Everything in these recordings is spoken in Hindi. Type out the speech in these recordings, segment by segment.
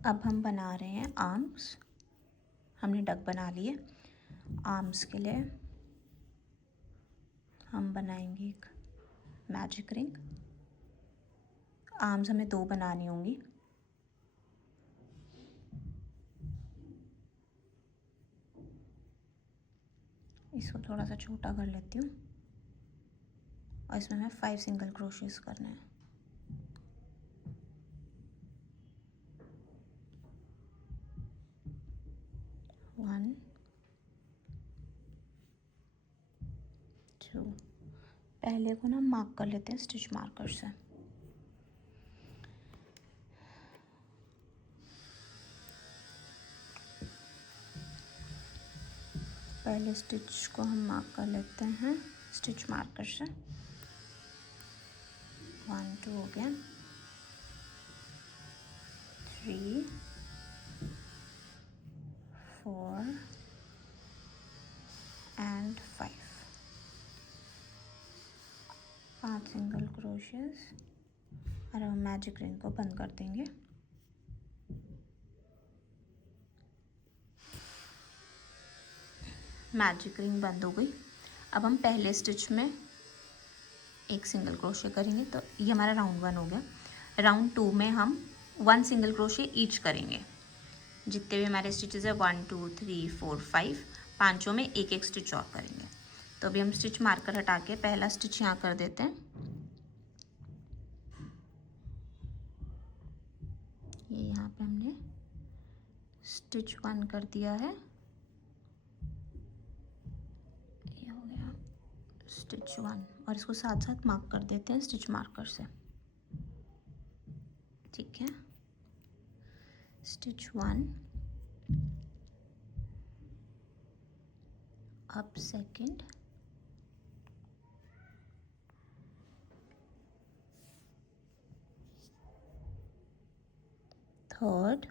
अब हम बना रहे हैं आर्म्स। हमने डक बना लिए। आर्म्स के लिए हम बनाएंगे एक मैजिक रिंग। आर्म्स हमें 2 बनानी होंगी। इसको थोड़ा सा छोटा कर लेती हूँ और इसमें हमें 5 सिंगल क्रोशेस करने हैं। वन, 2। पहले को ना मार्क कर लेते हैं स्टिच मार्कर से। पहले स्टिच को हम मार्क कर लेते हैं स्टिच मार्कर से। 1, 2 हो गया। 3, 4 एंड 5। 5 सिंगल क्रोशेस और हम मैजिक रिंग को बंद कर देंगे। मैजिक रिंग बंद हो गई। अब हम पहले स्टिच में एक सिंगल क्रोशे करेंगे, तो ये हमारा राउंड 1 हो गया। राउंड 2 में हम 1 सिंगल क्रोशे ईच करेंगे। जितने भी हमारे स्टिचेस है 1, 2, 3, 4, 5, पांचों में एक एक स्टिच और करेंगे। तो अभी हम स्टिच मार्कर हटा के पहला स्टिच यहाँ कर देते हैं। ये यहाँ पे हमने स्टिच 1 कर दिया है। ये हो गया स्टिच 1 और इसको साथ साथ मार्क कर देते हैं स्टिच मार्कर से। ठीक है, स्टिच 1, अब सेकंड, थर्ड,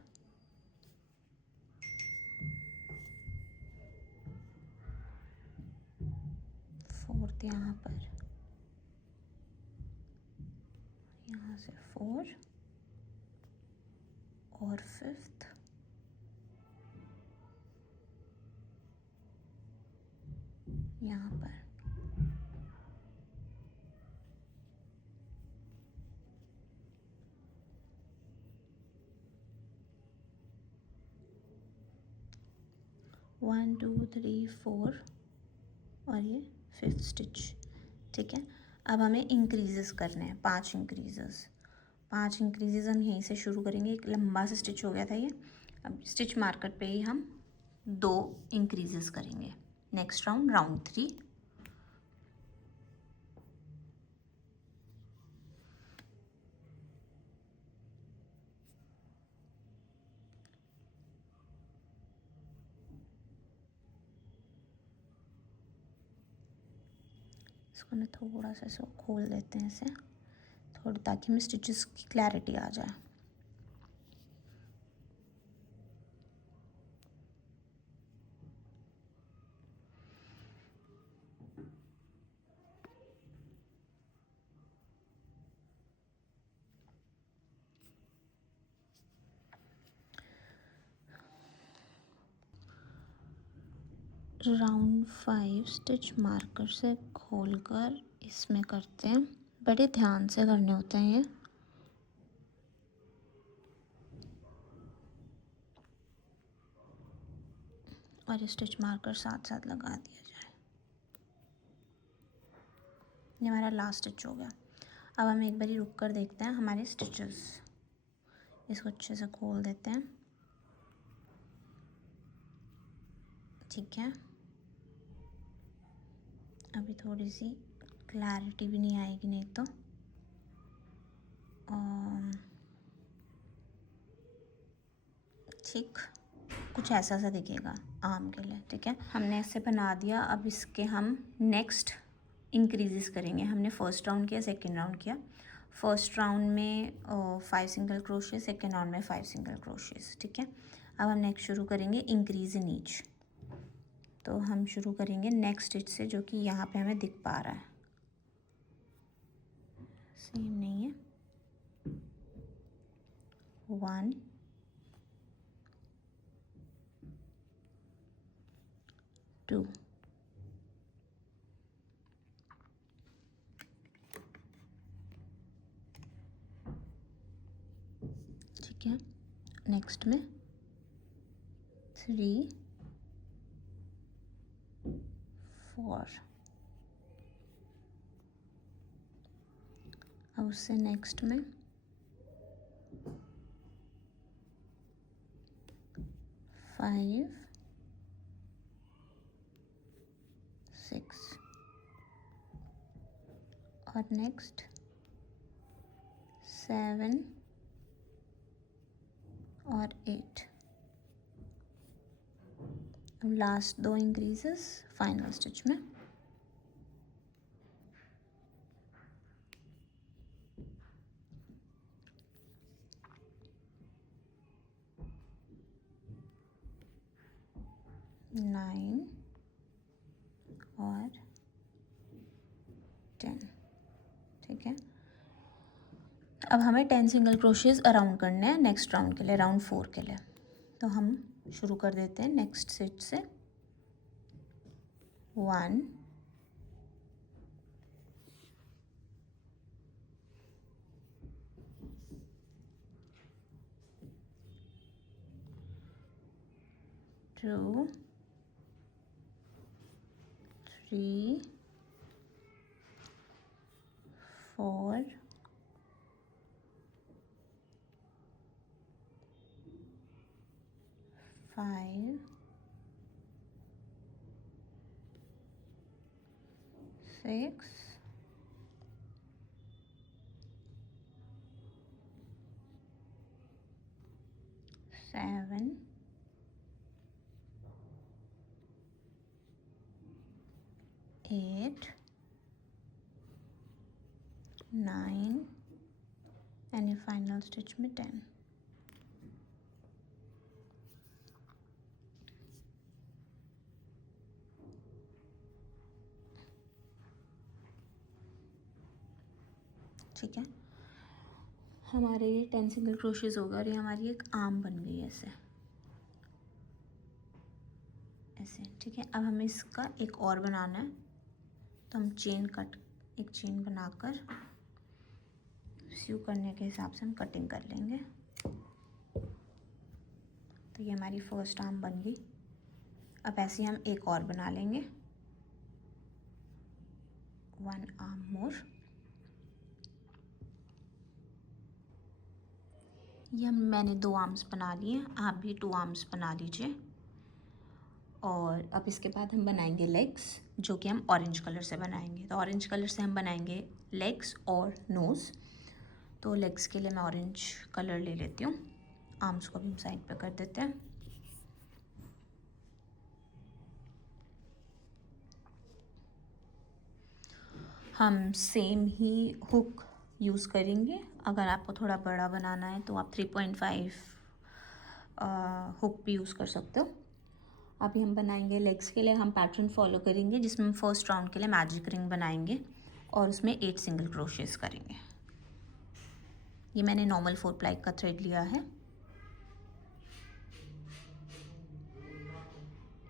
फोर्थ, यहाँ पर, यहाँ से 4 और 5th, यहाँ पर। वन, 2, 3, 4 और ये 5th स्टिच। ठीक है, अब हमें इंक्रीजेस करने हैं, 5 इंक्रीजेस। 5 इंक्रीजेस हम यहीं से शुरू करेंगे। एक लंबा सा स्टिच हो गया था ये। अब स्टिच मार्कर पे ही हम 2 इंक्रीजेस करेंगे। Next round, round 3। इसको ना थोड़ा सा इसको खोल देते हैं इसे थोड़ी, ताकि हमें स्टिचेस की क्लैरिटी आ जाए। राउंड 5 स्टिच मार्कर से खोलकर इसमें करते हैं। बड़े ध्यान से करने होते हैं ये। और स्टिच मार्कर साथ साथ लगा दिया जाए। ये हमारा लास्ट स्टिच हो गया। अब हम एक बारी रुक कर देखते हैं हमारे स्टिचेस। इसको अच्छे से खोल देते हैं। ठीक है, अभी थोड़ी सी क्लैरिटी भी नहीं आएगी नहीं तो। ठीक, कुछ ऐसा सा दिखेगा आर्म के लिए। ठीक है, हमने ऐसे बना दिया। अब इसके हम नेक्स्ट इंक्रीजेस करेंगे। हमने फर्स्ट राउंड किया, सेकेंड राउंड किया। फर्स्ट राउंड में 5 सिंगल क्रोशे, सेकेंड राउंड में 5 सिंगल क्रोशेस। ठीक है, अब हम नेक्स्ट शुरू करेंगे इंक्रीज इन ईच। तो हम शुरू करेंगे नेक्स्ट स्टिच से, जो कि यहाँ पे हमें दिख पा रहा है। सेम नहीं है। 1, 2, ठीक है। नेक्स्ट में 3, 4, अब उससे नेक्स्ट में 5, 6 और नेक्स्ट 7 और 8। अब लास्ट 2 इंक्रीजेस फाइनल स्टिच में। नाइन और 10, ठीक है। अब हमें 10 सिंगल क्रोशेज अराउंड करने हैं नेक्स्ट राउंड के लिए, राउंड 4 के लिए। तो हम शुरू कर देते हैं नेक्स्ट स्टिच से। 1, 2, 3, 4, 5, 6, 7, 8, 9 एंड फाइनल स्टिच में 10। ठीक है, हमारे ये 10 सिंगल क्रोशेज हो गए और ये हमारी एक आर्म बन गई है ऐसे ऐसे, ठीक है। अब हमें इसका एक और बनाना है, तो हम एक चेन बनाकर स्यू करने के हिसाब से हम कटिंग कर लेंगे। तो ये हमारी फर्स्ट आर्म बन गई। अब ऐसे ही हम एक और बना लेंगे, 1 आर्म मोर। ये मैंने 2 आर्म्स बना लिए, आप भी 2 आर्म्स बना लीजिए। और अब इसके बाद हम बनाएंगे लेग्स, जो कि हम ऑरेंज कलर से बनाएंगे। तो ऑरेंज कलर से हम बनाएंगे लेग्स और नोज़। तो लेग्स के लिए मैं ऑरेंज कलर ले लेती हूँ। आर्म्स को भी हम साइड पे कर देते हैं। हम सेम ही हुक यूज़ करेंगे। अगर आपको थोड़ा बड़ा बनाना है तो आप 3.5 हुक भी यूज़ कर सकते हो। अभी हम बनाएंगे लेग्स के लिए, हम पैटर्न फॉलो करेंगे जिसमें हम फर्स्ट राउंड के लिए मैजिक रिंग बनाएंगे और उसमें 8 सिंगल क्रोशेस करेंगे। ये मैंने नॉर्मल 4 प्लाई का थ्रेड लिया है।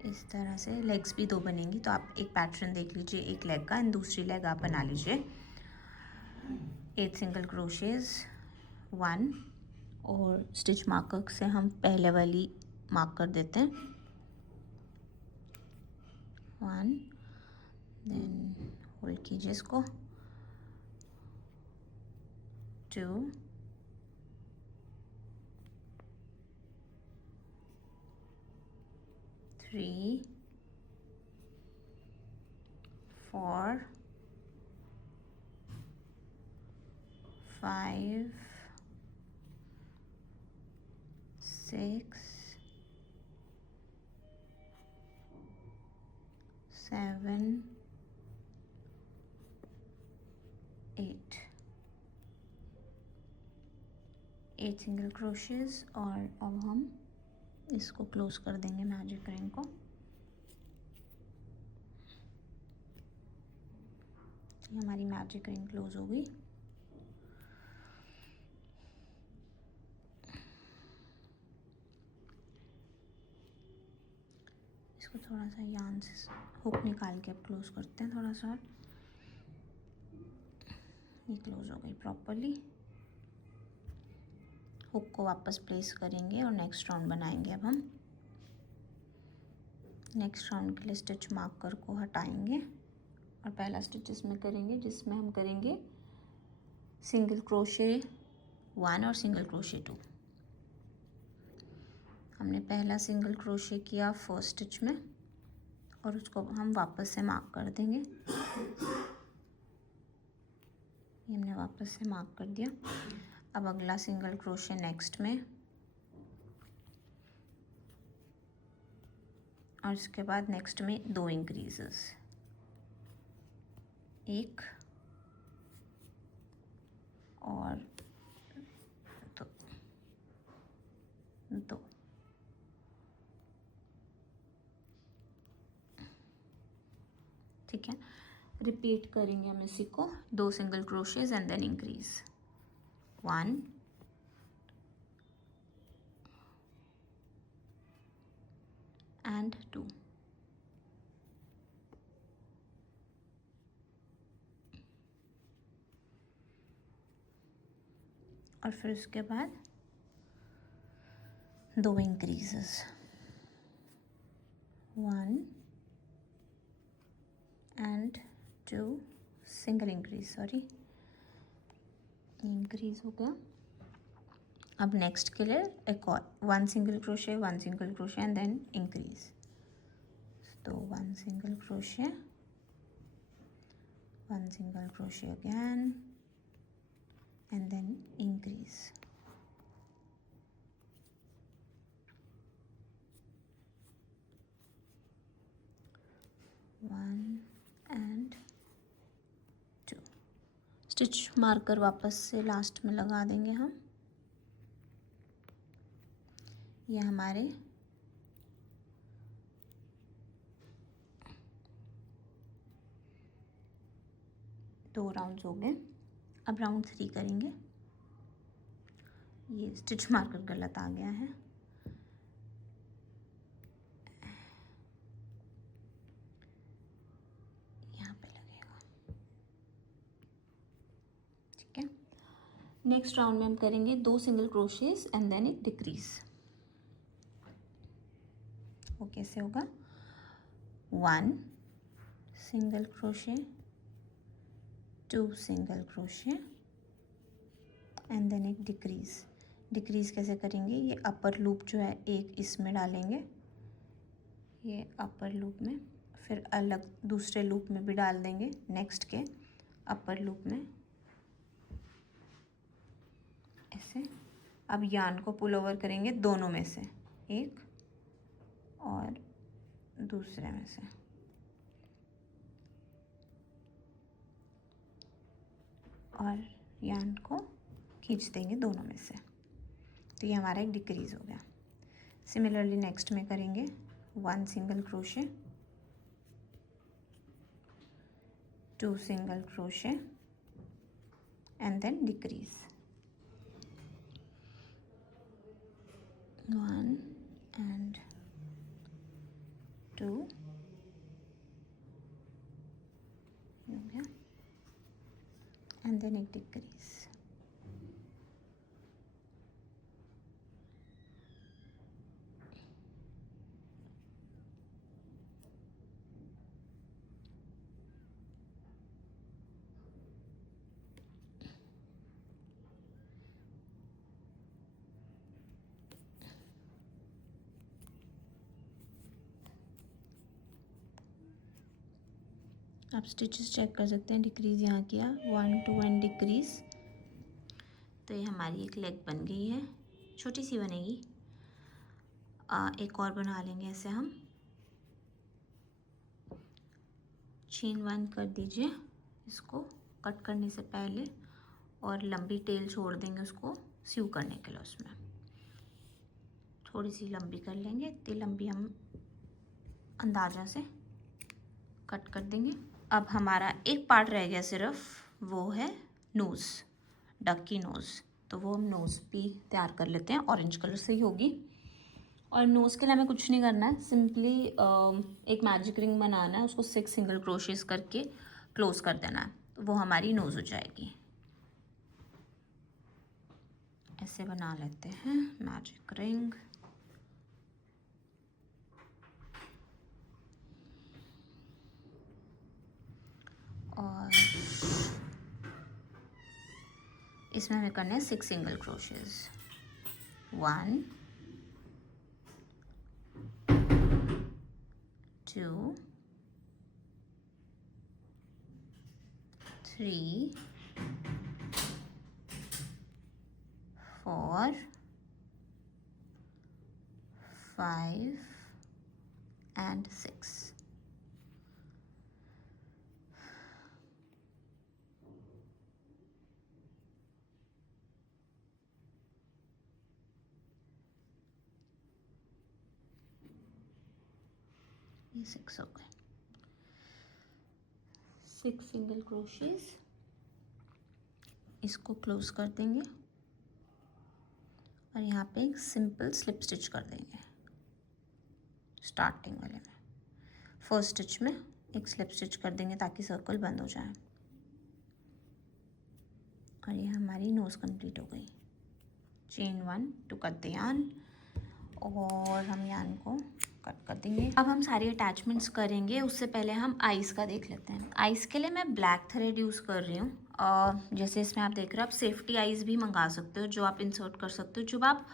इस तरह से लेग्स भी 2 बनेंगी, तो आप एक पैटर्न देख लीजिए एक लेग का एंड दूसरी लेग आप बना लीजिए। 8 सिंगल क्रोशेस 1 और स्टिच मार्कर से हम पहले वाली मार्क कर देते हैं 1, देन होल्ड कीजिए इसको 2, 3, 4, 5, 6, 7, 8 सिंगल क्रोशेस। और अब हम इसको क्लोज कर देंगे मैजिक रिंग को। ये हमारी मैजिक रिंग क्लोज हो गई। इसको थोड़ा सा यान से हुक निकाल के अब क्लोज करते हैं थोड़ा सा और। ये क्लोज हो गई प्रॉपरली। हुक को वापस प्लेस करेंगे और नेक्स्ट राउंड बनाएंगे। अब हम नेक्स्ट राउंड के लिए स्टिच मार्कर को हटाएंगे और पहला स्टिच इसमें करेंगे जिसमें हम करेंगे सिंगल क्रोशे 1 और सिंगल क्रोशे 2। हमने पहला सिंगल क्रोशे किया फर्स्ट स्टिच में और उसको हम वापस से मार्क कर देंगे। ये हमने वापस से मार्क कर दिया। अब अगला सिंगल क्रोशे नेक्स्ट में और इसके बाद नेक्स्ट में 2 इंक्रीजेस, 1 और 2। ठीक है, रिपीट करेंगे हम इसी को, 2 single crochets and then increase 1 and 2। और फिर उसके बाद 2 increases, 1 and 2 single increase, sorry increase हो गया। अब नेक्स्ट के लिए एक और 1 single crochet 1 single crochet and then increase. तो 1 single crochet 1 single crochet again and then increase. One and 2 stitch marker वापस से लास्ट में लगा देंगे हम। ये हमारे दो राउंड्स हो गए। अब राउंड 3 करेंगे। ये स्टिच मार्कर गलत आ गया है, यहाँ पे लगेगा। ठीक है, नेक्स्ट राउंड में हम करेंगे 2 सिंगल क्रोशेस एंड देन एक डिक्रीज। वो कैसे होगा, 1 single crochet 2 single crochet and then एक डिक्रीज। डिक्रीज कैसे करेंगे, ये अपर लूप जो है एक इसमें डालेंगे, ये अपर लूप में, फिर अलग दूसरे लूप में भी डाल देंगे नेक्स्ट के अपर लूप में ऐसे। अब यान को पुल ओवर करेंगे दोनों में से, एक और दूसरे में से, और यान को खींच देंगे दोनों में से। तो ये हमारा एक डिक्रीज हो गया। सिमिलरली नेक्स्ट में करेंगे 1 single crochet 2 single crochet and then decrease, 1 and 2 हो गया एंड देन एक डिक्रीज। आप स्टिचेस चेक कर सकते हैं, डिक्रीज़ यहाँ किया 1 2 एंड डिक्रीज़। तो ये हमारी एक लेग बन गई है, छोटी सी बनेगी। एक और बना लेंगे ऐसे हम। चेन 1 कर दीजिए इसको कट करने से पहले, और लंबी टेल छोड़ देंगे उसको सीव करने के लिए। उसमें थोड़ी सी लंबी कर लेंगे, इतनी लंबी हम अंदाज़ा से कट कर देंगे। अब हमारा एक पार्ट रह गया सिर्फ, वो है नोज़, डक की नोज़। तो वो हम नोज़ भी तैयार कर लेते हैं, ऑरेंज कलर से ही होगी। और नोज़ के लिए हमें कुछ नहीं करना है, सिंपली एक मैजिक रिंग बनाना है, उसको 6 सिंगल क्रोशेस करके क्लोज कर देना है, तो वो हमारी नोज़ हो जाएगी। ऐसे बना लेते हैं मैजिक रिंग। और इसमें हमें करने हैं 6 सिंगल क्रोशेस। 1 2 3 4 5 and 6। ये 6 हो गए। 6 सिंगल क्रोशेस, इसको क्लोज कर देंगे और यहाँ पे एक सिंपल स्लिप स्टिच कर देंगे स्टार्टिंग वाले में। फर्स्ट स्टिच में एक स्लिप स्टिच कर देंगे ताकि सर्कल बंद हो जाए। और ये हमारी नोज़ कंप्लीट हो गई। Chain 1 to cut the yarn, और हम यार्न को कट कर देंगे। अब हम सारी अटैचमेंट्स करेंगे, उससे पहले हम आइज़ का देख लेते हैं। आइज़ के लिए मैं ब्लैक थ्रेड यूज़ कर रही हूँ, और जैसे इसमें आप देख रहे हो, आप सेफ्टी आइज़ भी मंगा सकते हो जो आप इंसर्ट कर सकते हो। जब आप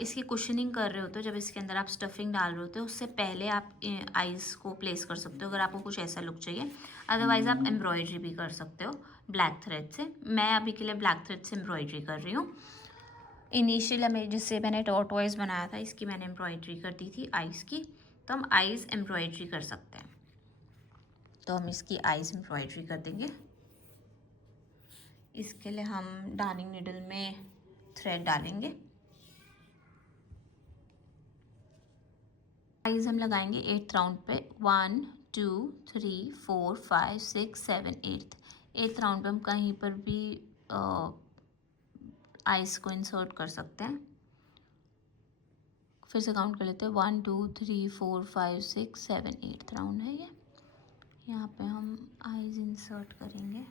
इसकी कुशनिंग कर रहे होते हो, जब इसके अंदर आप स्टफिंग डाल रहे होते हो, उससे पहले आप आइज़ को प्लेस कर सकते हो अगर आपको कुछ ऐसा लुक चाहिए। अदरवाइज़ आप एम्ब्रॉयडरी भी कर सकते हो ब्लैक थ्रेड से। मैं अभी के लिए ब्लैक थ्रेड से एम्ब्रॉयडरी कर रही हूँ। इनिशियल में जिससे मैंने टॉर्टोइज बनाया था, इसकी मैंने एम्ब्रॉयडरी कर दी थी आइज़ की, तो हम आइज़ एम्ब्रॉयडरी कर सकते हैं। तो हम इसकी आइज़ एम्ब्रॉयडरी कर देंगे। इसके लिए हम डार्निंग नीडल में थ्रेड डालेंगे। आइज़ हम लगाएंगे 8th राउंड पे। 1 2 3 4 5 6 7 8th राउंड पे हम कहीं पर भी आइज़ को इंसर्ट कर सकते हैं। फिर से काउंट कर लेते हैं। 1 2 3 4 5 6 7 8th राउंड है ये। यहाँ पे हम आइज इंसर्ट करेंगे।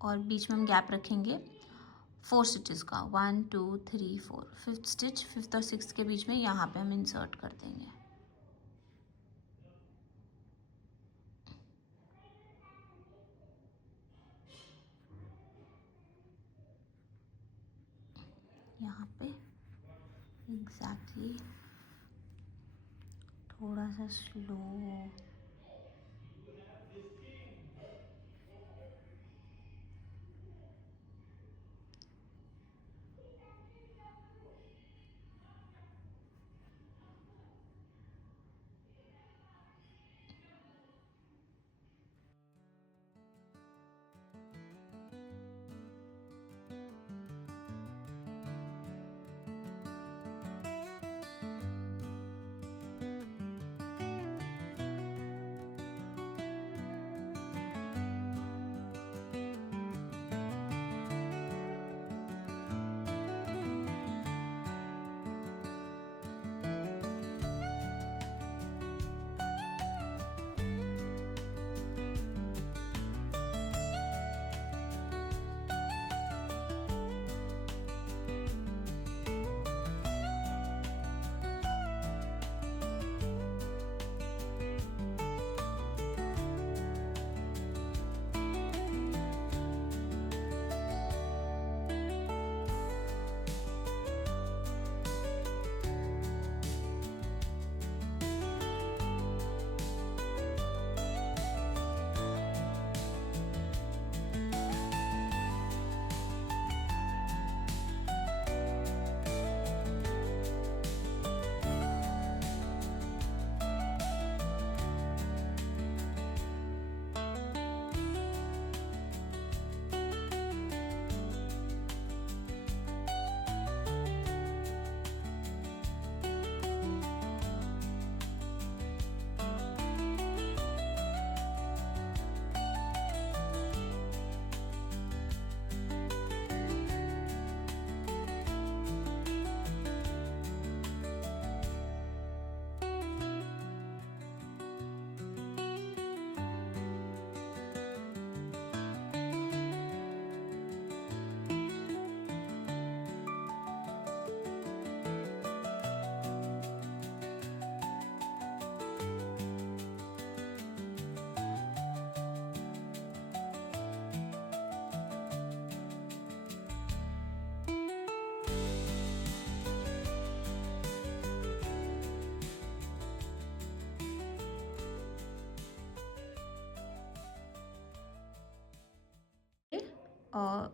और बीच में हम गैप रखेंगे 4 स्टिचेस का। 1 2 3 4। 5th स्टिच, 5th और 6th के बीच में यहाँ पे हम इंसर्ट कर देंगे। यहाँ पे एग्जैक्टली थोड़ा सा स्लो।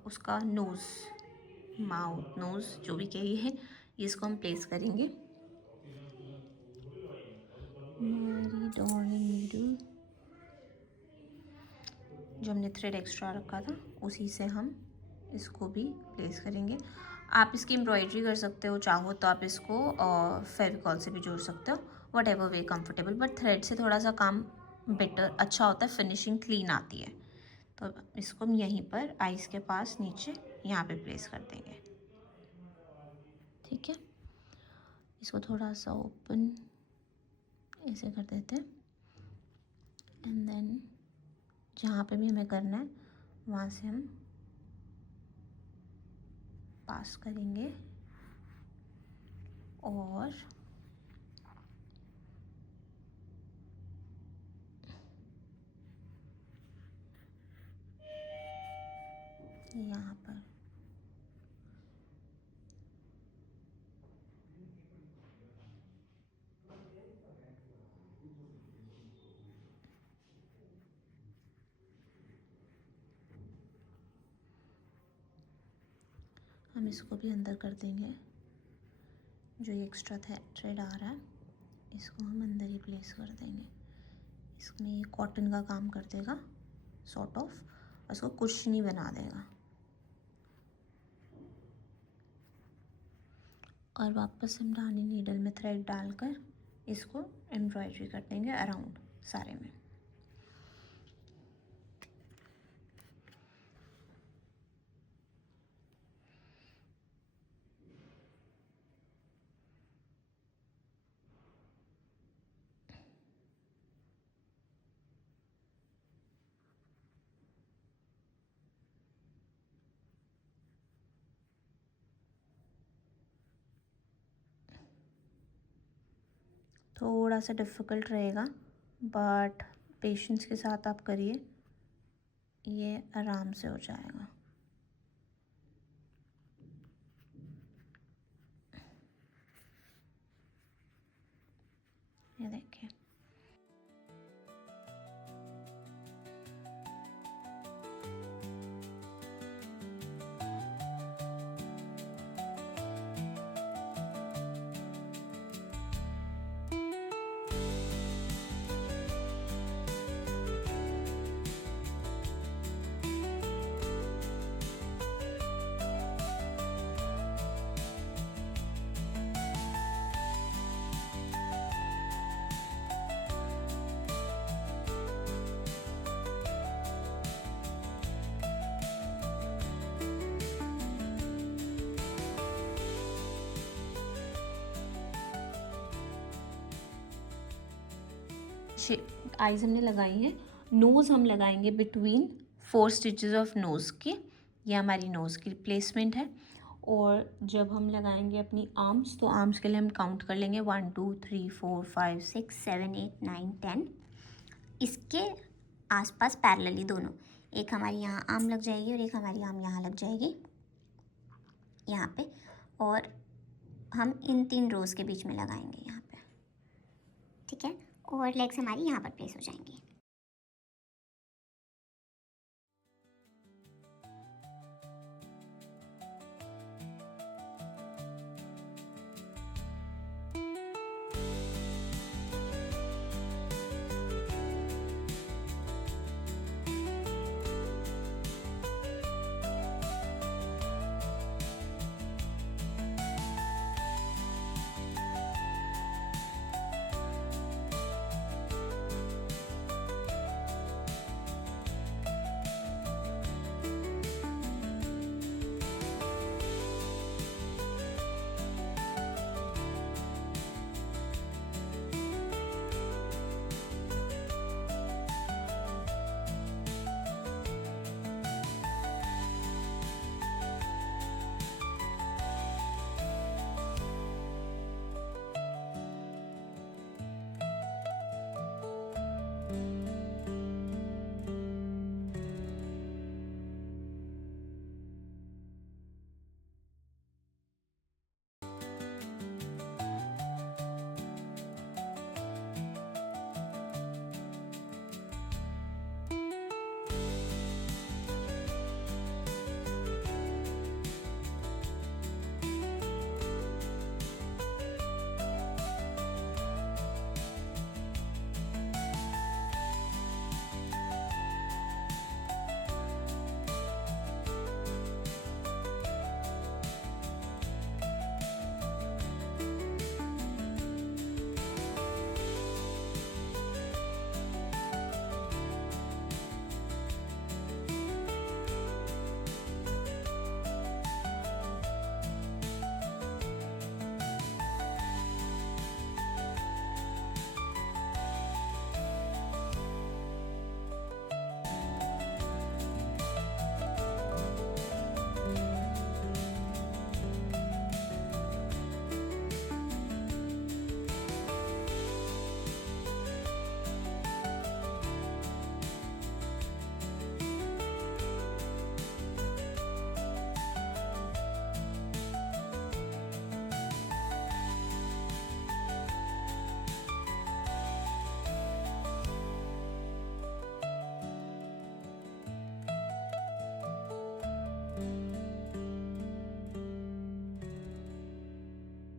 उसका नोज़, माउथ, नोज़ जो भी कहिए, इसको हम प्लेस करेंगे। हमारी डार्लिंग नीडल जो हमने थ्रेड एक्स्ट्रा रखा था उसी से हम इसको भी प्लेस करेंगे। आप इसकी एम्ब्रॉयडरी कर सकते हो, चाहो तो आप इसको फेविकॉल से भी जोड़ सकते हो, what ever way comfortable, but thread से थोड़ा सा काम बेटर अच्छा होता है, फिनिशिंग क्लीन आती है। तो इसको हम यहीं पर आइस के पास नीचे यहाँ पे प्लेस कर देंगे, ठीक है। इसको थोड़ा सा ओपन ऐसे कर देते हैं एंड देन जहाँ पे भी हमें करना है वहाँ से हम पास करेंगे और यहाँ पर हम इसको भी अंदर कर देंगे। जो ये एक्स्ट्रा थ्रेड आ रहा है इसको हम अंदर ही प्लेस कर देंगे। इसमें ये कॉटन का काम कर देगा सॉर्ट ऑफ, और इसको कुशनी बना देगा। और वापस हम डार्निंग नीडल में थ्रेड डालकर इसको एम्ब्रॉयडरी कर देंगे अराउंड सारे में। थोड़ा सा डिफ़िकल्ट रहेगा बट पेशेंस के साथ आप करिए, ये आराम से हो जाएगा। ये देखिए, आइज़ हमने लगाई हैं। नोज़ हम लगाएंगे बिटवीन 4 स्टिचेस ऑफ नोज़ के, ये हमारी नोज़ की प्लेसमेंट है। और जब हम लगाएंगे अपनी आर्म्स, तो आर्म्स के लिए हम काउंट कर लेंगे 1 2 3 4 5 6 7 8 9 10। इसके आसपास पैरेलली दोनों, एक हमारी यहाँ आर्म लग जाएगी और एक हमारी आर्म यहाँ लग जाएगी यहाँ पे, और हम इन 3 रोज़ के बीच में लगाएंगे यहाँ पे, ठीक है। और लेग्स हमारी यहाँ पर प्लेस हो जाएंगी।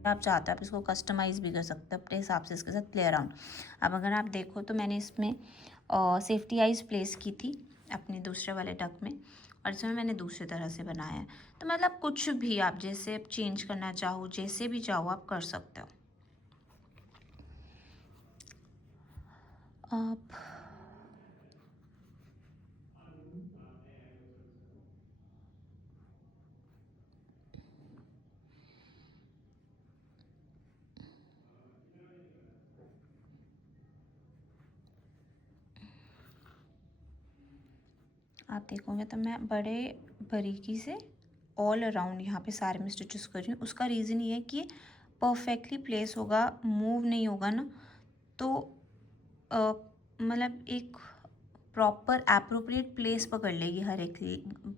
आप चाहते हो आप इसको कस्टमाइज़ भी कर सकते हो अपने हिसाब से इसके साथ प्ले अराउंड। अब अगर आप देखो तो मैंने इसमें सेफ्टी आइज़ प्लेस की थी अपने दूसरे वाले डक में, और इसमें मैंने दूसरी तरह से बनाया है। तो मतलब कुछ भी आप जैसे चेंज करना चाहो, जैसे भी चाहो आप कर सकते हो। आप आप देखोगे तो मैं बड़े बारीकी से ऑल अराउंड यहाँ पे सारे में स्टिचेस कर रही हूँ। उसका रीज़न ये है कि परफेक्टली प्लेस होगा, मूव नहीं होगा ना, तो मतलब एक प्रॉपर एप्रोप्रिएट प्लेस पकड़ लेगी हर एक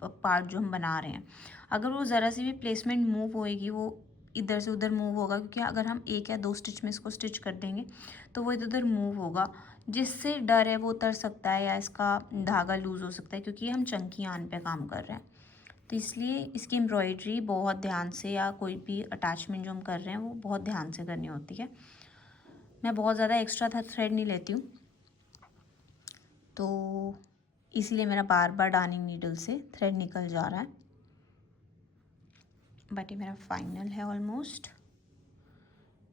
पार्ट जो हम बना रहे हैं। अगर वो ज़रा सी भी प्लेसमेंट मूव होएगी, वो इधर से उधर मूव होगा, क्योंकि अगर हम एक या दो स्टिच में इसको स्टिच कर देंगे तो वो इधर उधर मूव होगा, जिससे डर है वो उतर सकता है या इसका धागा लूज़ हो सकता है, क्योंकि हम चंकी आन पे काम कर रहे हैं। तो इसलिए इसकी एम्ब्रॉयडरी बहुत ध्यान से, या कोई भी अटैचमेंट जो हम कर रहे हैं वो बहुत ध्यान से करनी होती है। मैं बहुत ज़्यादा एक्स्ट्रा थ्रेड नहीं लेती हूँ, तो इसीलिए मेरा बार बार डार्निंग नीडल से थ्रेड निकल जा रहा है। बट ये मेरा फाइनल है ऑलमोस्ट।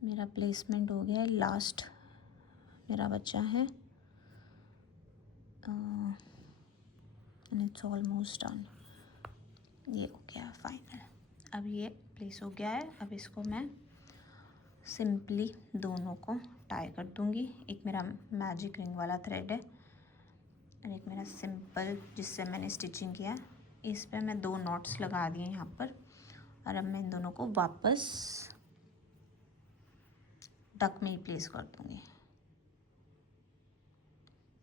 मेरा प्लेसमेंट हो गया है, लास्ट मेरा बच्चा है, एंड इट्स ऑलमोस्ट डन। ये हो गया फाइनल। अब ये प्लेस हो गया है। अब इसको मैं सिंपली दोनों को टाई कर दूँगी। एक मेरा मैजिक रिंग वाला थ्रेड है और एक मेरा सिंपल जिससे मैंने स्टिचिंग किया। इस पे मैं 2 नॉट्स लगा दिए यहाँ पर, और अब मैं इन दोनों को वापस डक में ही प्लेस कर दूँगी।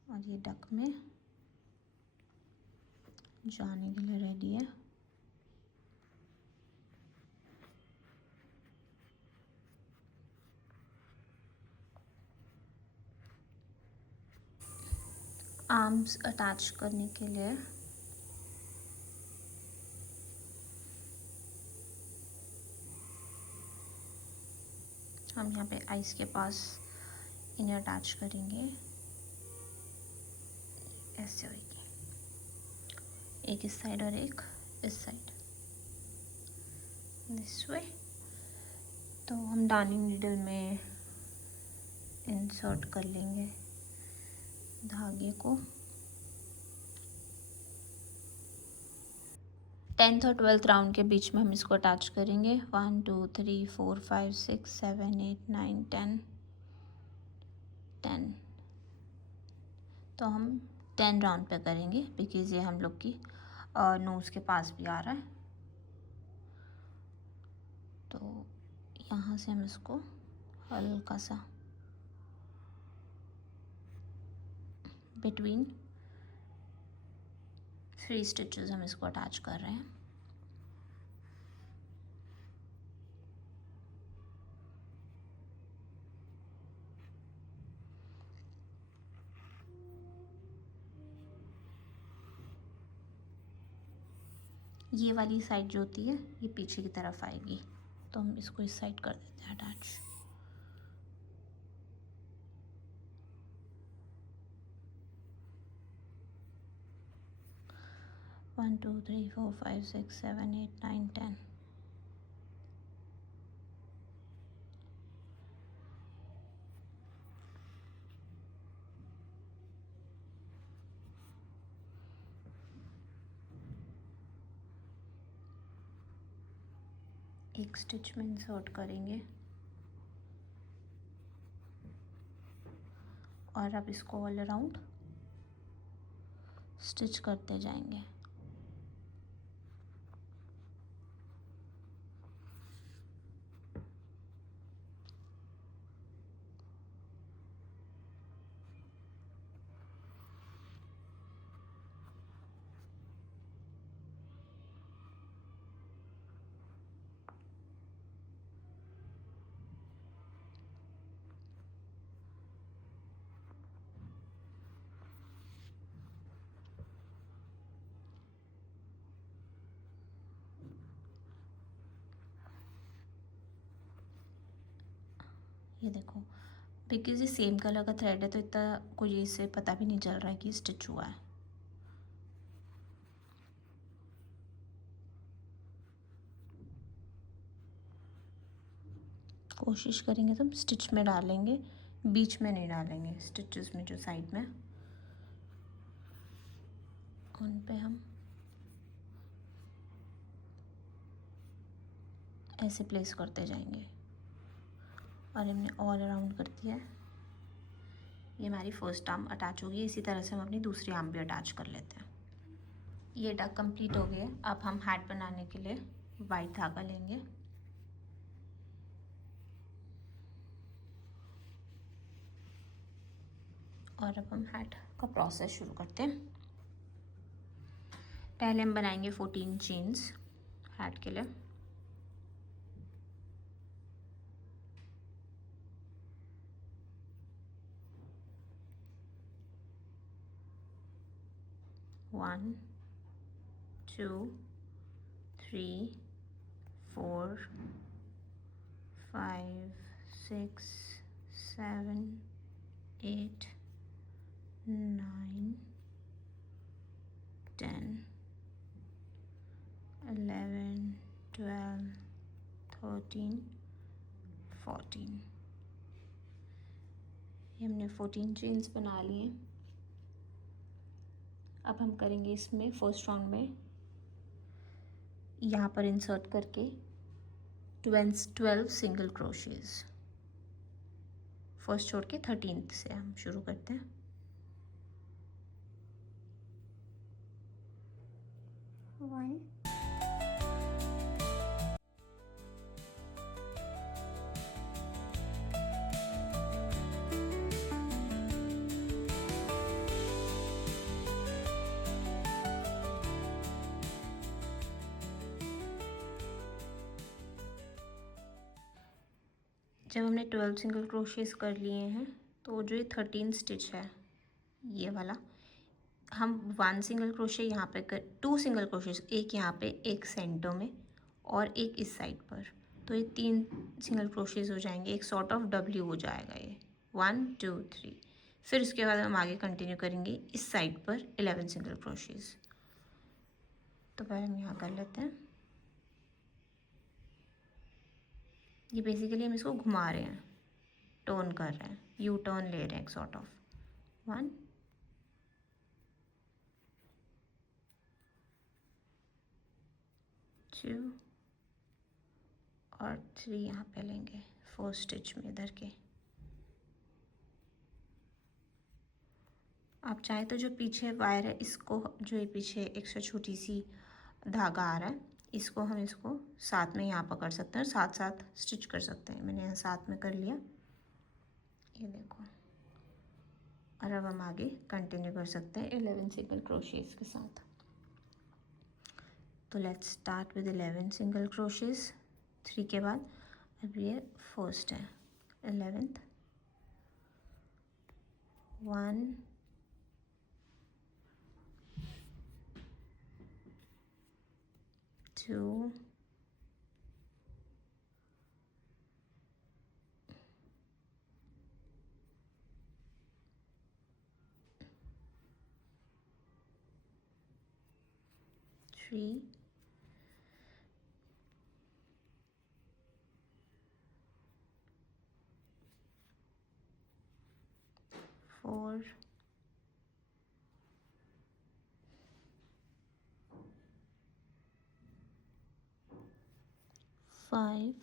और ये डक में जाने के लिए रेडी है। आर्म्स अटैच करने के लिए हम यहाँ पे आइस के पास इन्हें अटैच करेंगे। ऐसे होगी, एक इस साइड और एक इस साइड, दिस वे। तो हम डार्निंग नीडल में इंसर्ट कर लेंगे धागे को। 10th और 12th राउंड के बीच में हम इसको अटैच करेंगे। 1 2 3 4 5 6 7 8 9 10। तो हम 10 राउंड पे करेंगे, बिकॉज़ ये हम लोग की नोज़ के पास भी आ रहा है। तो यहाँ से हम इसको हल्का सा बिटवीन 3 स्टिचेस हम इसको अटैच कर रहे हैं। ये वाली साइड जो होती है ये पीछे की तरफ आएगी, तो हम इसको इस साइड कर देते हैं attach. One two three four five six seven eight nine 10। एक स्टिच में इंसर्ट करेंगे और अब इसको ऑल अराउंड स्टिच करते जाएंगे। ये देखो, बिकॉज ये सेम कलर का थ्रेड है तो इतना कोई इससे पता भी नहीं चल रहा है कि स्टिच हुआ है। कोशिश करेंगे तो स्टिच में डालेंगे, बीच में नहीं डालेंगे, स्टिचेस में जो साइड में उन पे हम ऐसे प्लेस करते जाएंगे। और हमने ऑल अराउंड कर दिया है। ये हमारी फर्स्ट आर्म अटैच होगी। इसी तरह से हम अपनी दूसरी आर्म भी अटैच कर लेते हैं। ये डक कंप्लीट हो गया। अब हम हैट बनाने के लिए वाइट धागा लेंगे और अब हम हैट का प्रोसेस शुरू करते हैं। पहले हम बनाएंगे 14 चेन्स हैट के लिए। वन, 2, 3, 4, 5, 6, 7, 8, 9, 10, 11, 12, 13, 14। ये हमने 14 चेन्स बना लिए। अब हम करेंगे इसमें फर्स्ट राउंड में यहाँ पर इंसर्ट करके 12 सिंगल क्रोशेज। फर्स्ट छोड़ के 13th से हम शुरू करते हैं। वन, जब हमने 12 सिंगल क्रोशेस कर लिए हैं तो जो ये 13 स्टिच है ये वाला, हम 1 सिंगल क्रोशे यहाँ पे कर 2 सिंगल क्रोशेस, एक यहाँ पे एक सेंटर में और एक इस साइड पर, तो ये 3 सिंगल क्रोशेस हो जाएंगे। एक सॉर्ट ऑफ डब्ल्यू हो जाएगा ये 1 2 3। फिर उसके बाद हम आगे कंटिन्यू करेंगे इस साइड पर 11 सिंगल क्रोशेस। तो पहले हम यहाँ कर लेते हैं। ये बेसिकली हम इसको घुमा रहे हैं, टर्न कर रहे हैं, यू टर्न ले रहे हैं सॉर्ट ऑफ। 1, 2 और 3 यहाँ पे लेंगे फर्स्ट स्टिच में इधर के। आप चाहे तो जो पीछे वायर है इसको, जो ये पीछे एक से छोटी सी धागा आ रहा है, इसको हम इसको साथ में यहाँ पकड़ सकते हैं और साथ साथ स्टिच कर सकते हैं। मैंने यहाँ साथ में कर लिया, ये देखो। और अब हम आगे कंटिन्यू कर सकते हैं 11 सिंगल क्रोशेस के साथ। तो let's start with 11 single crochets 3 के बाद। अब ये फर्स्ट है 11th, 1, 2, 3, 4, 5,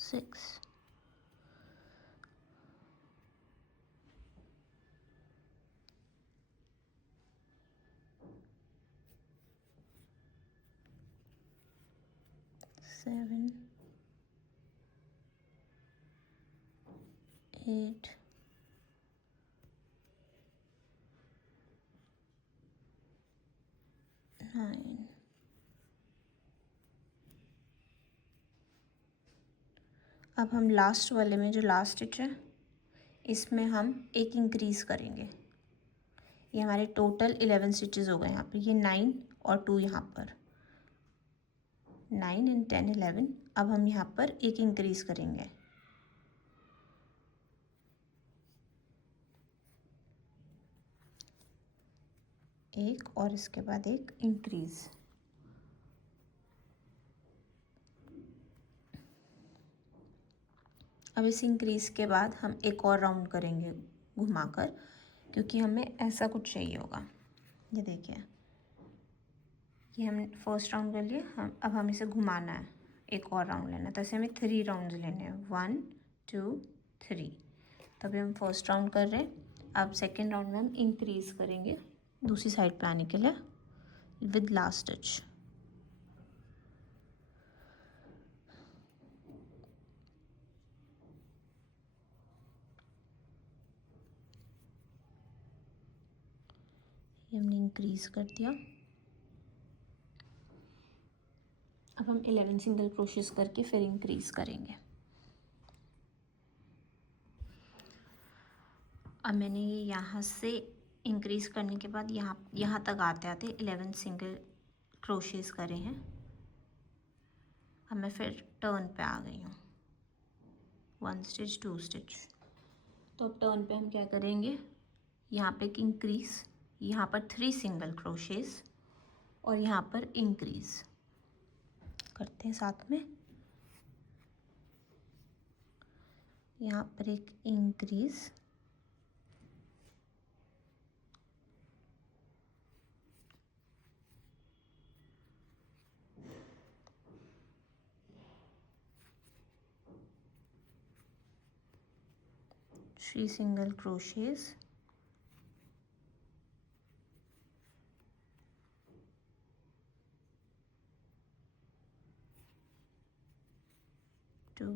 6, 7, 8, 9। अब हम लास्ट वाले में, जो लास्ट स्टिच है इसमें हम एक इंक्रीज़ करेंगे। ये हमारे टोटल 11 स्टिचेस हो गए यहाँ पे, ये 9 और 2 यहाँ पर 9 एंड 10 11। अब हम यहाँ पर एक इंक्रीज़ करेंगे। एक और इसके बाद एक इंक्रीज़। अब इस इंक्रीज़ के बाद हम एक और राउंड करेंगे घुमाकर, क्योंकि हमें ऐसा कुछ चाहिए होगा। ये देखिए, ये हम फर्स्ट राउंड कर लिए, अब हम इसे घुमाना है, एक और राउंड लेना है। तो ऐसे हमें 3 राउंड्स लेने हैं, 1 2 3। तभी हम फर्स्ट राउंड कर रहे हैं। अब सेकेंड राउंड में हम इंक्रीज़ करेंगे दूसरी साइड पे आने के लिए विद लास्ट स्टिच। ये हमने इंक्रीज़ कर दिया। अब हम 11 सिंगल क्रोशेस करके फिर इंक्रीज़ करेंगे। अब मैंने ये यहाँ से इंक्रीज़ करने के बाद यहाँ तक आते आते 11 सिंगल क्रोशेस करे हैं। अब मैं फिर टर्न पे आ गई हूँ, 1 स्टिच 2 स्टिच। तो अब टर्न पे हम क्या करेंगे, यहाँ पे एक इंक्रीज़, यहाँ पर 3 सिंगल क्रोशेस और यहाँ पर इंक्रीज़ करते हैं साथ में। यहाँ पर एक increase, three single crochets, two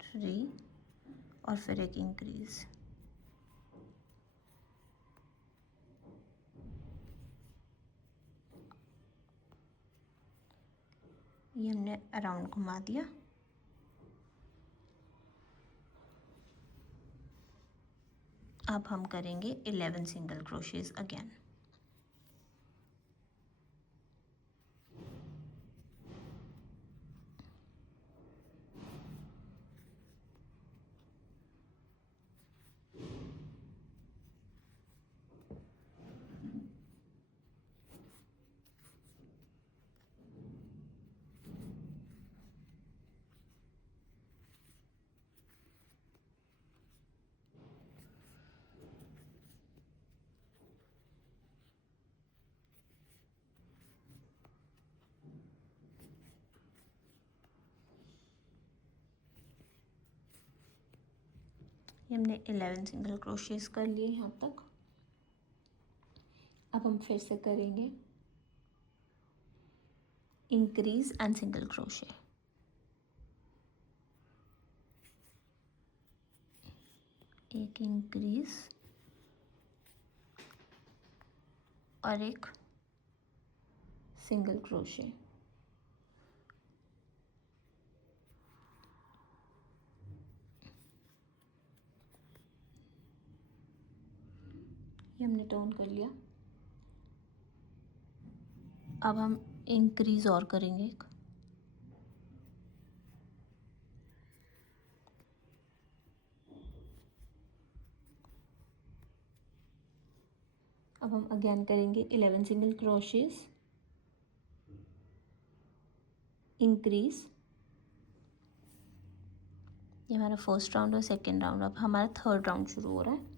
3 और फिर एक इंक्रीज़। ये हमने अराउंड घुमा दिया। अब हम करेंगे 11 सिंगल क्रोशेस अगेन। ये हमने 11 सिंगल क्रोशेस कर लिए यहाँ तक। अब हम फिर से करेंगे इंक्रीज एंड सिंगल क्रोशे। एक इंक्रीज और एक सिंगल क्रोशे। ये हमने टर्न कर लिया। अब हम इंक्रीज और करेंगे एक। अब हम अगेन करेंगे 11 सिंगल क्रोशेस, इंक्रीज। ये हमारा फर्स्ट राउंड और सेकेंड राउंड। अब हमारा थर्ड राउंड शुरू हो रहा है,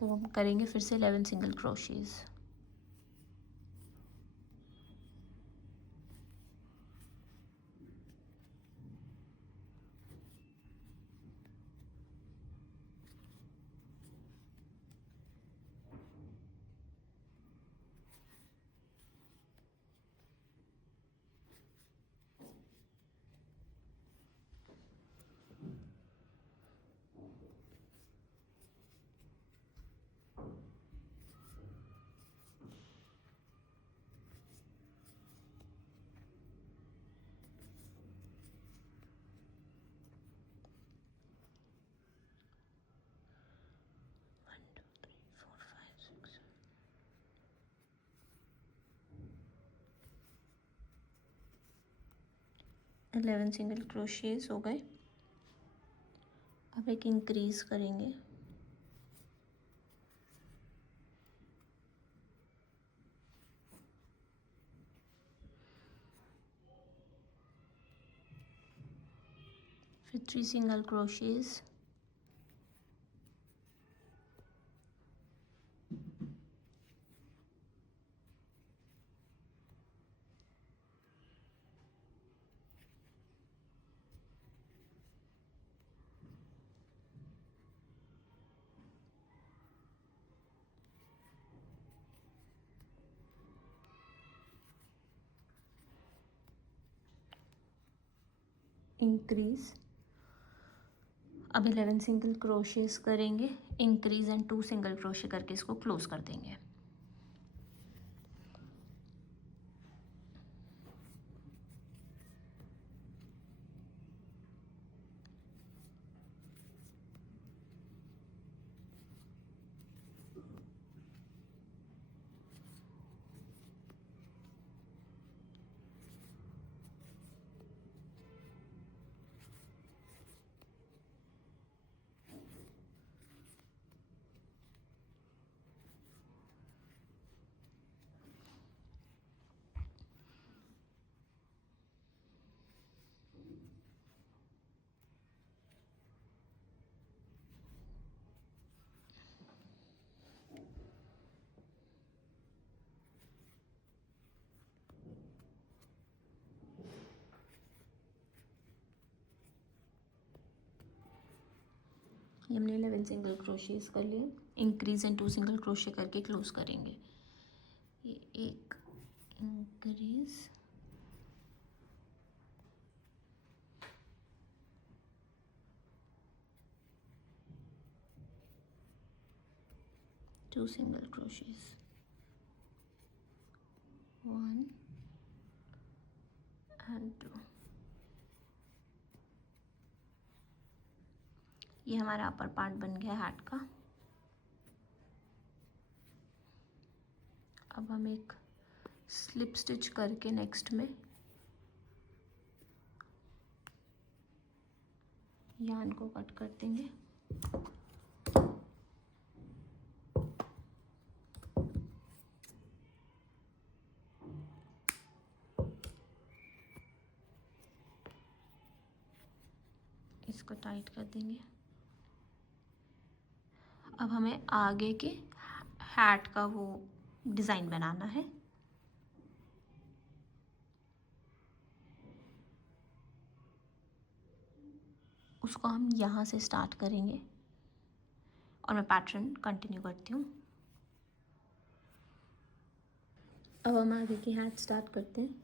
तो हम करेंगे फिर से 11 सिंगल क्रोशेस। 11 सिंगल क्रोशेस हो गए। अब एक इंक्रीज करेंगे, फिर 3 सिंगल क्रोशेस, इंक्रीज। अब 11 सिंगल क्रोशेस करेंगे, इंक्रीज एंड 2 सिंगल क्रोशे करके इसको क्लोज कर देंगे। ये हमने 11 सिंगल क्रोशेस कर लिए, इंक्रीज एंड 2 सिंगल क्रोशे करके क्लोज करेंगे। ये एक increase, two single crochets, 1 and 2। ये हमारा अपर पार्ट बन गया हैट का। अब हम एक स्लिप स्टिच करके नेक्स्ट में यार्न को कट कर देंगे। इसको टाइट कर देंगे। अब हमें आगे के हैट का वो डिज़ाइन बनाना है। उसको हम यहाँ से स्टार्ट करेंगे और मैं पैटर्न कंटिन्यू करती हूँ। अब हम आगे की हैट स्टार्ट करते हैं।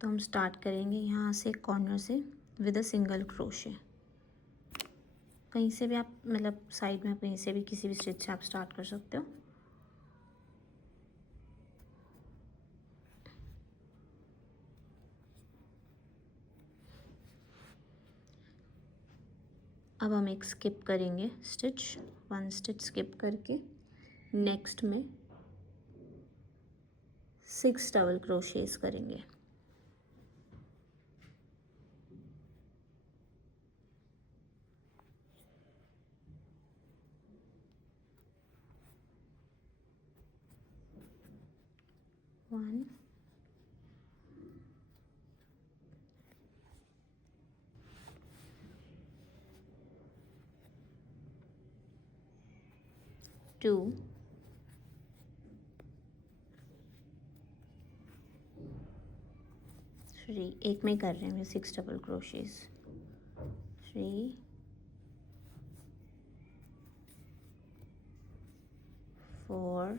तो हम स्टार्ट करेंगे यहाँ से कॉर्नर से विद अ सिंगल क्रोशे। कहीं से भी आप मतलब साइड में कहीं से भी किसी भी स्टिच से आप स्टार्ट कर सकते हो। अब हम एक स्किप करेंगे स्टिच, 1 स्टिच स्किप करके नेक्स्ट में 6 डबल क्रोशेस करेंगे। वन, 2, 3, एक में कर रहे हैं 6 डबल क्रोशेस, 3, 4,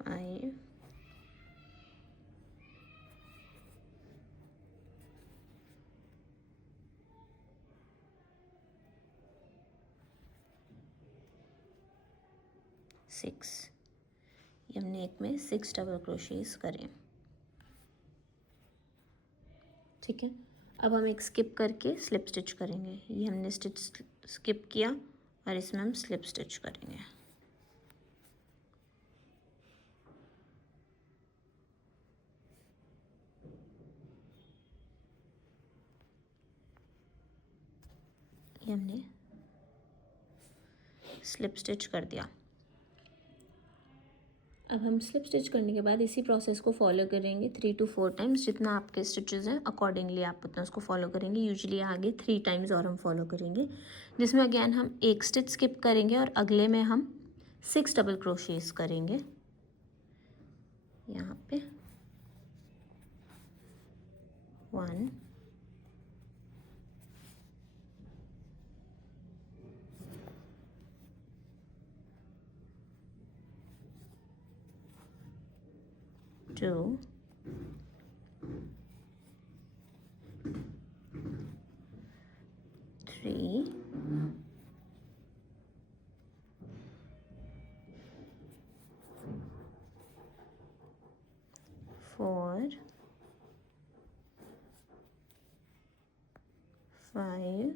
5, 6। ये हमने एक में 6 डबल क्रोशेस करें। ठीक है। अब हम एक स्किप करके स्लिप स्टिच करेंगे। ये हमने स्टिच स्किप किया और इसमें हम स्लिप स्टिच करेंगे। ये हमने स्लिप स्टिच कर दिया। अब हम स्लिप स्टिच करने के बाद इसी प्रोसेस को फॉलो करेंगे 3 to 4 टाइम्स। जितना आपके स्टिचेस हैं अकॉर्डिंगली आप उतना उसको फॉलो करेंगे। यूजुअली आगे 3 टाइम्स और हम फॉलो करेंगे, जिसमें अगेन हम एक स्टिच स्किप करेंगे और अगले में हम 6 डबल क्रोशेस करेंगे। यहाँ पे 1 2 3 4 5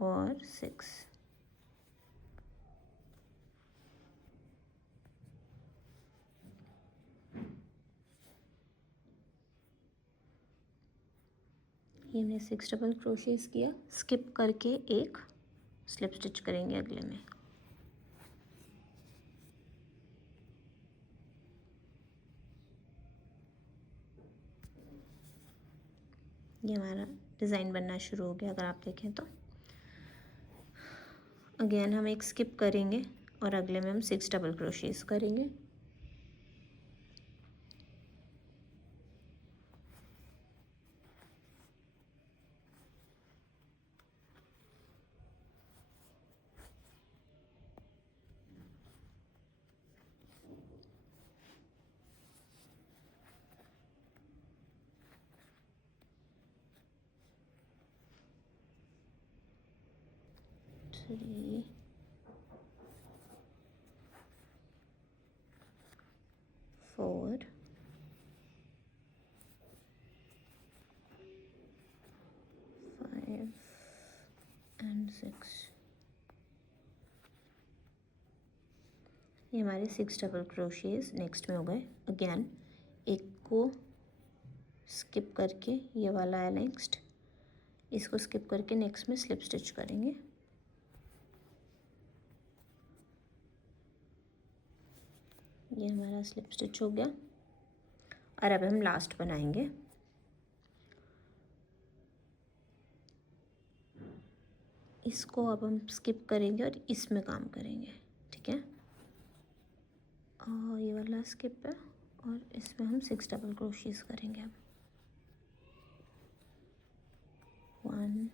और 6। ये हमने 6 डबल क्रोशेस किया, स्किप करके एक स्लिप स्टिच करेंगे अगले में। ये हमारा डिज़ाइन बनना शुरू हो गया। अगर आप देखें तो अगेन हम एक स्किप करेंगे और अगले में हम 6 डबल क्रोशेस करेंगे। Three 4 5 and 6। ये हमारे 6 डबल क्रोशेस नेक्स्ट में हो गए। अगेन एक को स्किप करके ये वाला है नेक्स्ट, इसको स्किप करके नेक्स्ट में स्लिप स्टिच करेंगे। ये हमारा स्लिप स्टिच हो गया और अब हम लास्ट बनाएंगे। इसको अब हम स्किप करेंगे और इसमें काम करेंगे, ठीक है। और ये वाला स्किप है और इसमें हम 6 डबल क्रोशेस करेंगे। अब 1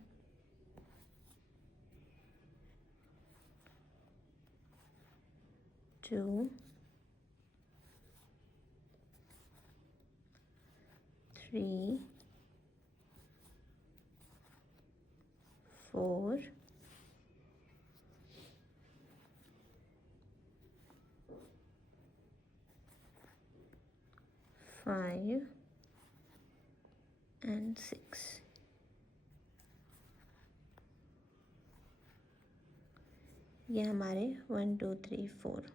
2 3 4 5 and 6। ये हमारे 1 2 3 4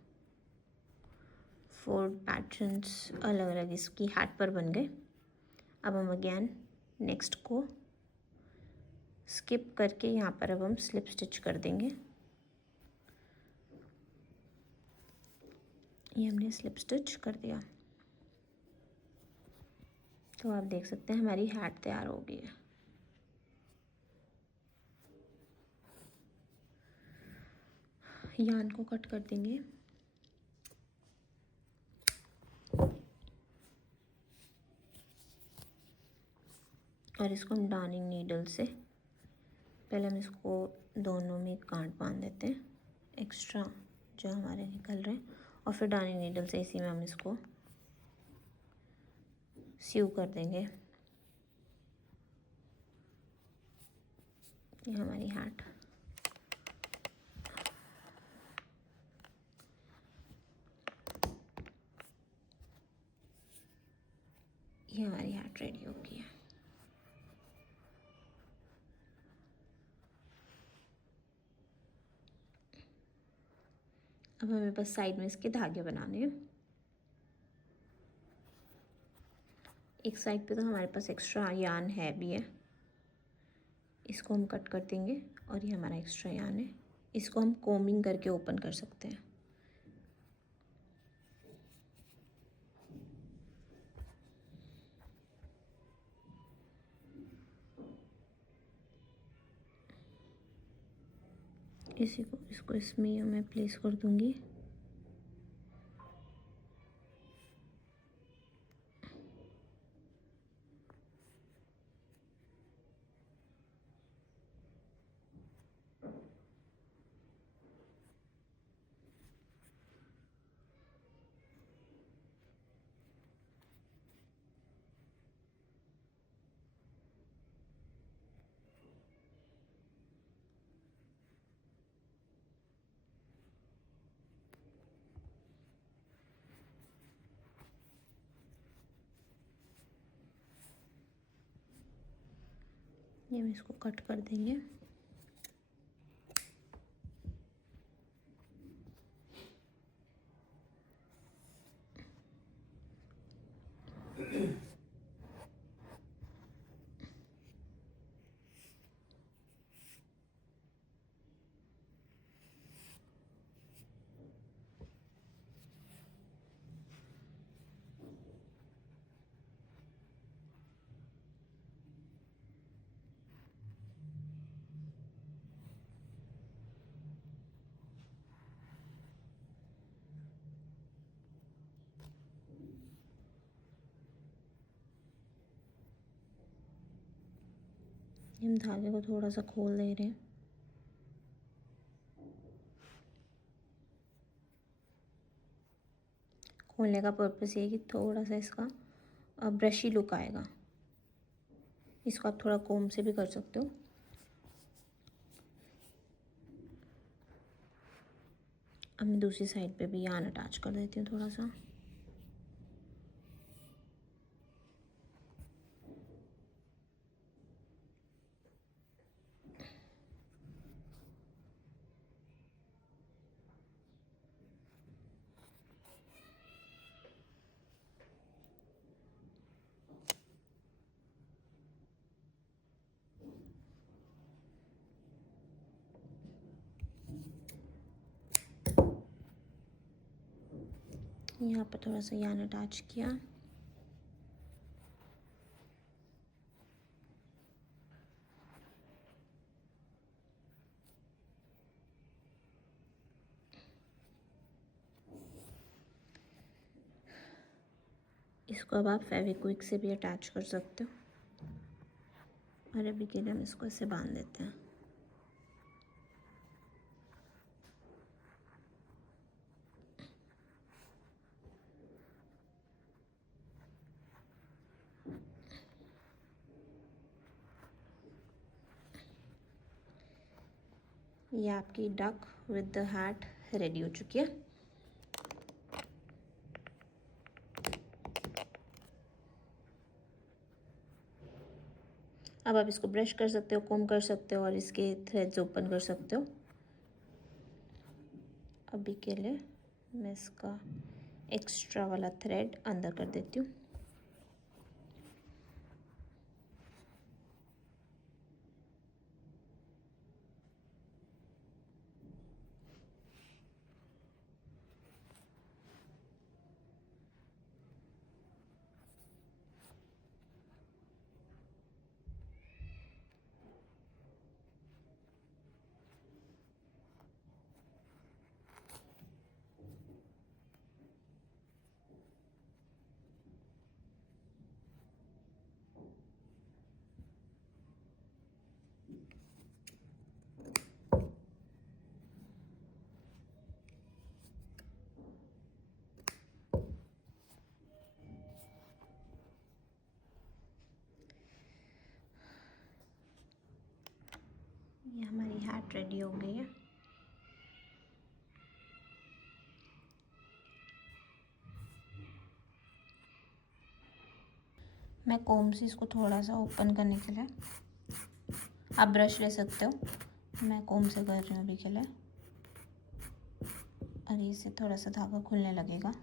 पैटर्न्स अलग अलग इसकी हैट पर बन गए। अब हम अगेन नेक्स्ट को स्किप करके यहाँ पर अब हम स्लिप स्टिच कर देंगे। ये हमने स्लिप स्टिच कर दिया, तो आप देख सकते हैं हमारी हैट तैयार हो गई है। यान को कट कर देंगे। और इसको हम डार्निंग नीडल से पहले हम इसको दोनों में गांठ बांध देते हैं एक्स्ट्रा जो हमारे निकल रहे हैं, और फिर डार्निंग नीडल से इसी में हम इसको सीव कर देंगे। ये हमारी हैट रेडी हो गई है। अब हमें बस साइड में इसके धागे बनाने हैं। एक साइड पे तो हमारे पास एक्स्ट्रा यार्न है भी है, इसको हम कट कर देंगे और ये हमारा एक्स्ट्रा यार्न है, इसको हम कोमिंग करके ओपन कर सकते हैं। इसको इसमें मैं प्लेस कर दूंगी। ये हम इसको कट कर देंगे। हम धागे को थोड़ा सा खोल दे रहे हैं। खोलने का पर्पस ये है कि थोड़ा सा इसका ब्रशी लुक आएगा। इसको आप थोड़ा कोम से भी कर सकते हो। अब मैं दूसरी साइड पे भी यार्न अटैच कर देती हूँ थोड़ा सा। यहाँ पर थोड़ा सा यार्न अटैच किया। इसको अब आप फेविक्विक से भी अटैच कर सकते हो और अभी के लिए हम इसको ऐसे बांध देते हैं। ये आपकी duck with the hat ready हो चुकी है। अब आप इसको ब्रश कर सकते हो, कोम कर सकते हो और इसके थ्रेड्स ओपन कर सकते हो। अभी के लिए मैं इसका एक्स्ट्रा वाला थ्रेड अंदर कर देती हूँ। ये हमारी हैट रेडी हो गई है। मैं कोम से इसको थोड़ा सा ओपन करने के लिए आप ब्रश ले सकते हो, मैं कोम से कर रही हूँ अभी के लिए। और इससे थोड़ा सा धागा खुलने लगेगा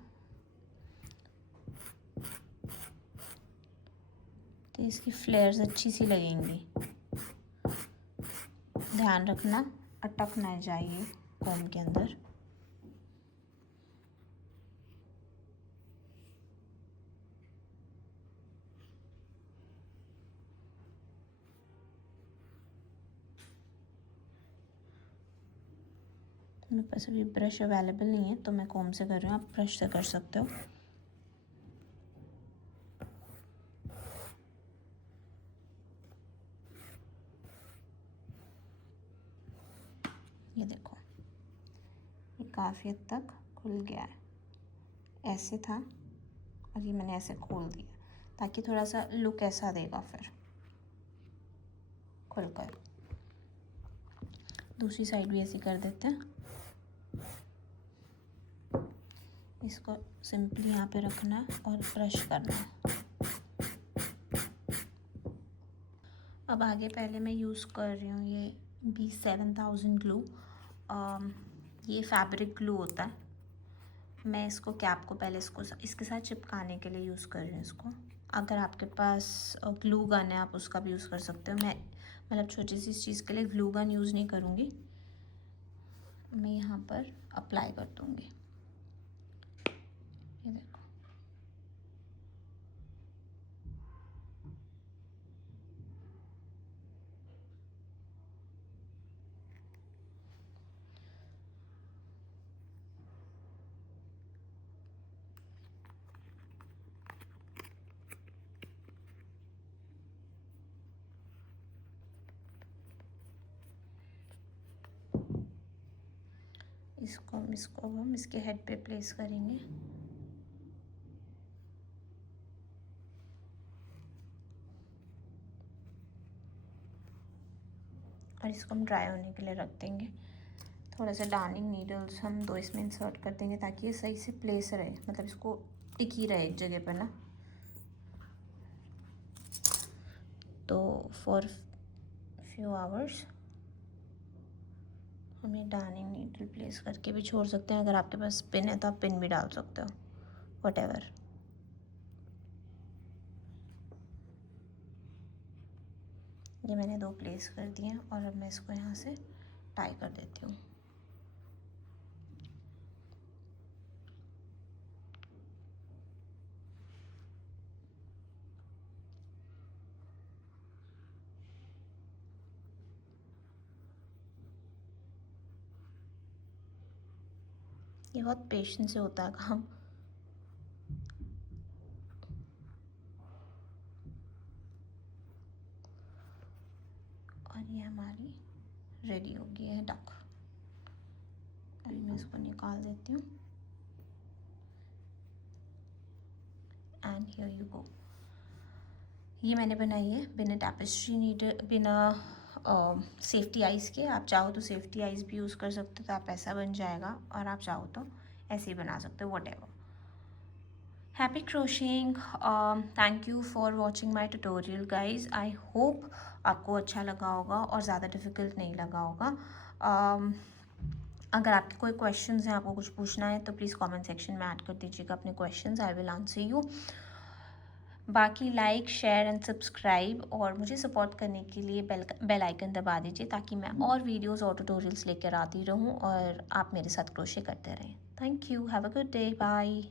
तो इसकी फ्लेयर्स अच्छी सी लगेंगी। ध्यान रखना अटक ना जाए ये कॉम के अंदर। मेरे पास अभी ब्रश अवेलेबल नहीं है तो मैं कॉम से कर रही हूँ, आप ब्रश से कर सकते हो। ये देखो, ये काफ़ी हद तक खुल गया है, ऐसे था और ये मैंने ऐसे खोल दिया ताकि थोड़ा सा लुक ऐसा देगा फिर खुलकर। दूसरी साइड भी ऐसी कर देते हैं। इसको सिंपली यहाँ पे रखना है और ब्रश करना है। अब आगे पहले मैं यूज़ कर रही हूँ ये B7000 ग्लू। ये फैब्रिक ग्लू होता है। मैं इसको कैप को पहले इसके साथ चिपकाने के लिए यूज़ कर रही हूँ इसको। अगर आपके पास ग्लू गन है आप उसका भी यूज़ कर सकते हो। मैं मतलब छोटी सी इस चीज़ के लिए ग्लू गन यूज़ नहीं करूँगी, मैं यहाँ पर अप्लाई कर दूँगी। ये देखो, इसको हम इसके हेड पे प्लेस करेंगे। और इसको हम ड्राई होने के लिए रख देंगे। थोड़ा सा डार्निंग नीडल्स हम 2 इसमें इंसर्ट कर देंगे ताकि ये सही से प्लेस रहे, मतलब इसको टिकी रहे एक जगह पर ना। तो फॉर फ्यू आवर्स हम ये डार्निंग नीडल प्लेस करके भी छोड़ सकते हैं। अगर आपके पास पिन है तो आप पिन भी डाल सकते हो, व्हाटएवर। ये मैंने 2 प्लेस कर दिए हैं और अब मैं इसको यहाँ से टाई कर देती हूँ। ये बहुत पेशेंस से होता है काम। और ये हमारी रेडी हो गई है डक। अभी मैं इसको निकाल देती हूँ। And here you go. ये मैंने बनाई है बिना टैपेस्ट्री नीडल, बिना सेफ्टी आइज़ के। आप चाहो तो सेफ्टी आइज़ भी यूज़ कर सकते हो तो आप ऐसा बन जाएगा, और आप चाहो तो ऐसे ही बना सकते हो, whatever. Happy crocheting. Thank you for watching my tutorial guys. I hope आपको अच्छा लगा होगा और ज़्यादा डिफ़िकल्ट नहीं लगा होगा। अगर आपके कोई क्वेश्चंस हैं, आपको कुछ पूछना है तो प्लीज़ कमेंट सेक्शन में ऐड कर दीजिएगा अपने questions, I will answer you. बाकी लाइक शेयर एंड सब्सक्राइब, और मुझे सपोर्ट करने के लिए बेल आइकन दबा दीजिए ताकि मैं और वीडियोस और ट्यूटोरियल्स लेकर आती रहूं और आप मेरे साथ क्रोशे करते रहें। Thank you, have a good day, bye.